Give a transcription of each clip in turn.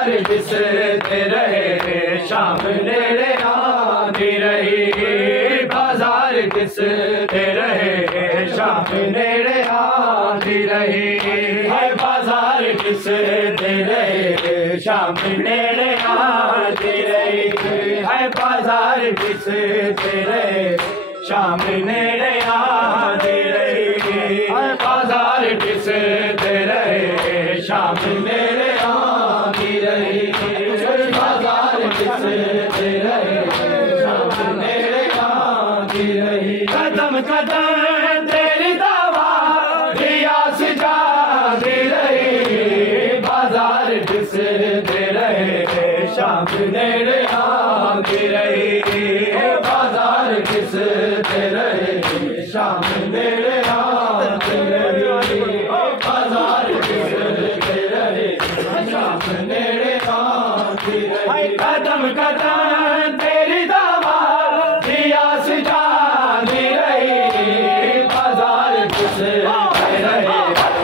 बाजार दिसते रहे, शाम नेड़े आती रही। बाजार दिसते रहे, शाम नेड़े आती रही। है बाजार दिसते रहे, शाम नेड़े आती रही। है बाजार दिसते रहे, शाम नेड़े आती रही। है बाजार दिसते रहे, शाम नेड़े आती रही। बाजार दिसते रहे, शाम नेड़े आती रही। कदम कदम तेरी दावा रियास जाती रही। बाजार दिसते रहे, शाम नेड़े आती रही। बाजार दिसते रहे, शाम नेड़े आती रही। बाजार दिसते रहे, शाम नेड़े आती रही। कदम कदम तेरी दावा रियास जाती रही। बाजार दिसते रहे, शाम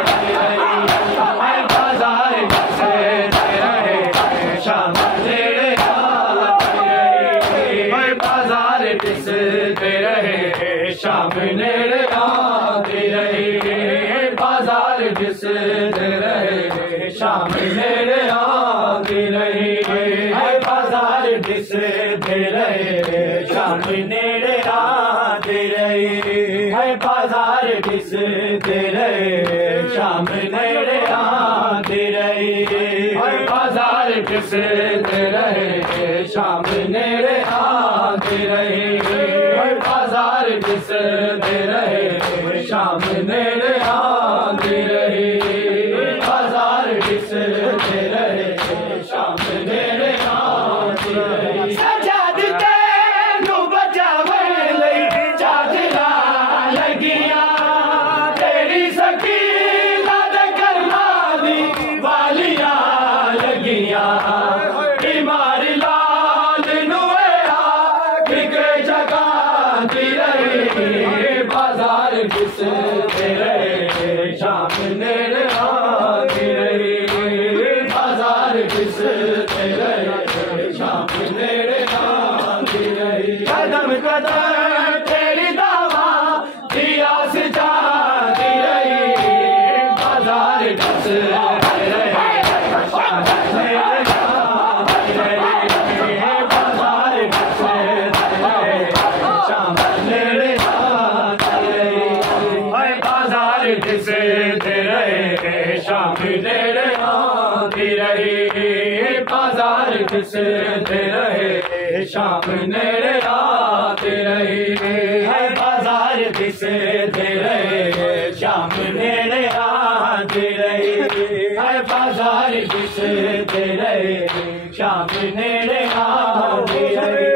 नेड़े आती रही। बाजार दिसते रहे, शाम नेड़े आती रही। बाजार दिसते रहे, शाम नेड़े आती रही। बाजार दिसते रहे, शाम नेड़े आती रही। बाजार दिसते रहे, शाम नेड़े आती रही। बाजार दिसते रहे, शाम नेड़े आती रही। बाजार दिसते रहे, शाम नेड़े आती रही। बाजार दिसते रहे, शाम नेड़े आती रही। बाजार दिसते रहे, शाम नेड़े आती रही। सजाद तेनू बचावन लई चादरा लगियां, तेरी सकीना दे करमां दी वालियां लगियां। बीमारी लाल नू किके जगाती रही। बाजार दिसते रहे, शाम नेड़े आती रही। बाजार दिसते रहे, शाम नेड़े आती रही। कदम कदम तेरी दावा रियास जाती रही। बाजार दिसते रहे, शाम नेड़े आती रही। बाजार दिसते रहे, शाम नेड़े आती रही। बाजार दिसते रहे, शाम नेड़े आती रही। बाजार दिसते रहे, शाम नेड़े आती रही। बाजार दिसते रहे, शाम नेड़े आती रही। बाजार दिसते रहे, शाम नेड़े आती रही।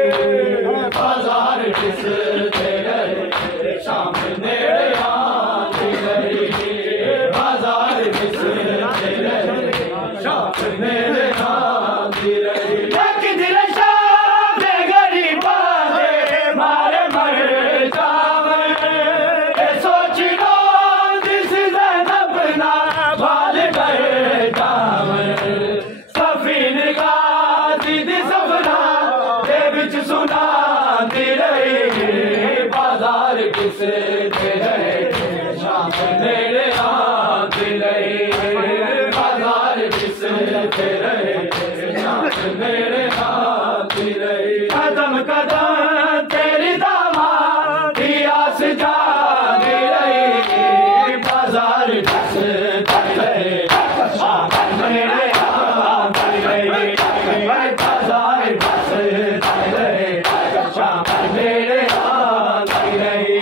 बाजार दिसते रहे, शाम नेड़े आती रही। बाजार दिसते रहे, शाम नेड़े आती रही। एक दिल शाम गरीबा दे मारे मर जावन, सोच लो जिस ज़ैनब ना भाल कर जावन। सफीन गाजी दी सफना दे विच सुनाती रही। बाजार दिसते रहे, शाम नेड़े आती रही। बाजार दिसते रहे, शाम नेड़े आती रही। कदम कदम तेरी दावा रियास जाती रही। बाजार दिसते रहे, शाम नेड़े आती रही। बाजार दिसते रहे, शाम नेड़े आती रही।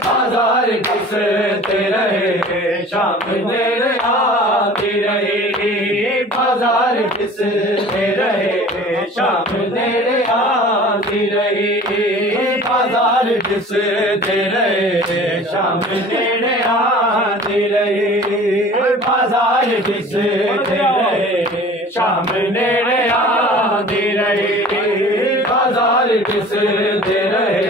बाजार दिसते रहे, शाम नेड़े आती रही। बाजार दिसते रहे, शाम नेड़े आती रही। बाजार दिसते रहे, शाम नेड़े आती रही। बाजार दिसते रहे, शाम नेड़े आती रही। बाजार दिसते रहे,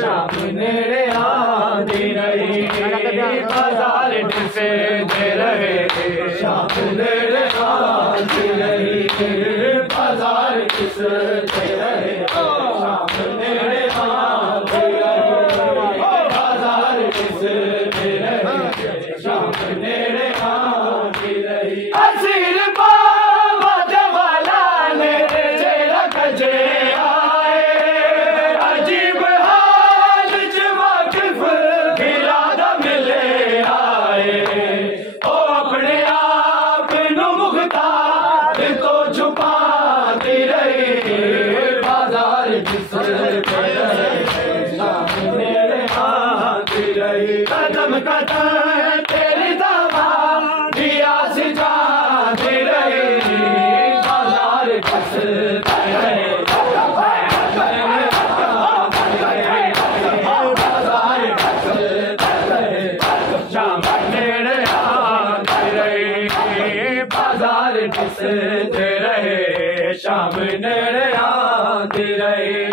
शाम नेड़े आती रही। बाजार दिसते रहे, शाम नेड़े आती रही बाजार किस दे रहे शाम नेड़े आती रही बाजार किस दे रहे शाम नेड़े आती रही असीर बाबा जवाला ने चेहरा कजे आए अजीब हाल वाकिफ गिरादा मिले आए ओ अपने आप नु मुख्तार तो छुपाती रही बाजार जिस मेरे आती रही कदम कदम तेरी दवा दिया से जाती रही बाजार जिस शाम नेड़े आती रही बाजार किस दे रहे शाम नेड़े आती रही।